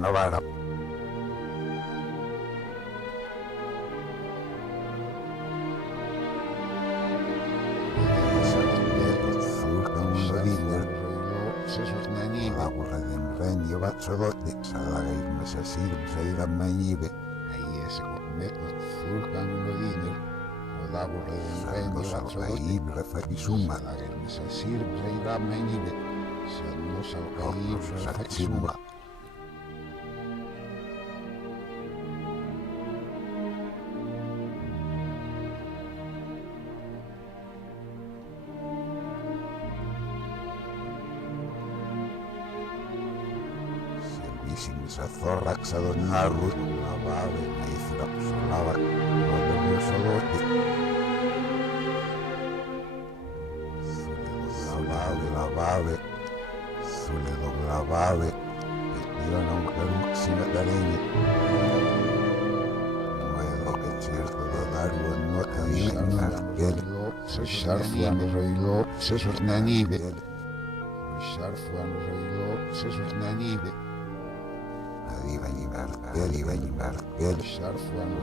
Novara. Io faccio dotti, sarà che il messaggio sei da manive, e se metto sul cambio di lo lavoro prendi faccio dotti, fa di summa, che il messaggio sei da manive, se non so che fa di summa. Sa thorax ad narru la vave nei frapsolava quando solotti la vave sulle la vave e io non caruxina dareni vedo che certo da darlo non cammina se sciarfu hanno reilo se sornanive sciarfu hanno reilo se sornanive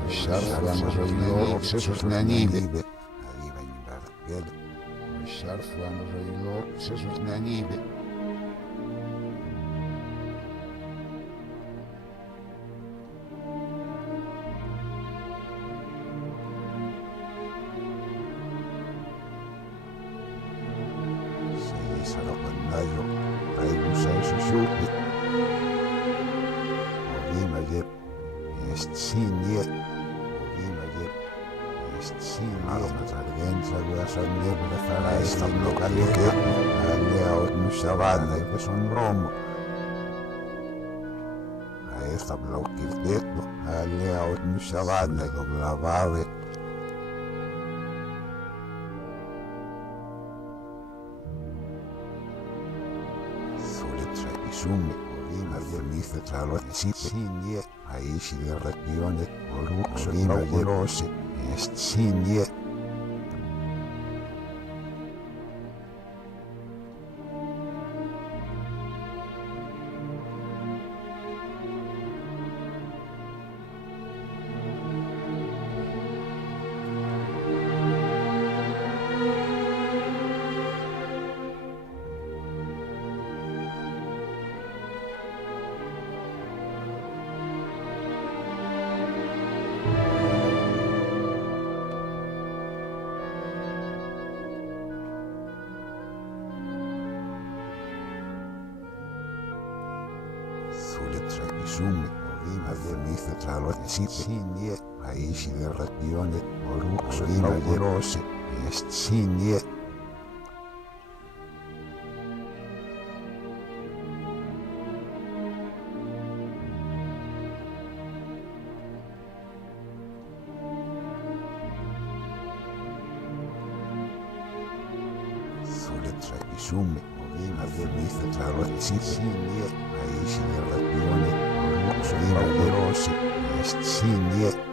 Шарфуан жайло, все ж на небе. Шарфуан жайло, все ж на небе. Sarò pannaio, prego sei susciuti. Estinie, Armatargenza, Guasande, Prefera, Establo Calique, Alea, Mushavana, que son bromo. A Establo Quilteto, Alea, Mushavana, Doblavave. Suletra y Sume, Orina, Vernice, Tralo, Sinie. Aici de ragione, Oluxo, Inaugurose, Estinie. Suletra y Sume, Orina, Vernice, Tralo, Sinie, Aici de ragione, Oluxo, Inaugurose, Estinie. Suletra y Sume, Orina, Vernice, Tralo, Sinie. Aici de ragione, Oluxo, Inaugurose, Estinie.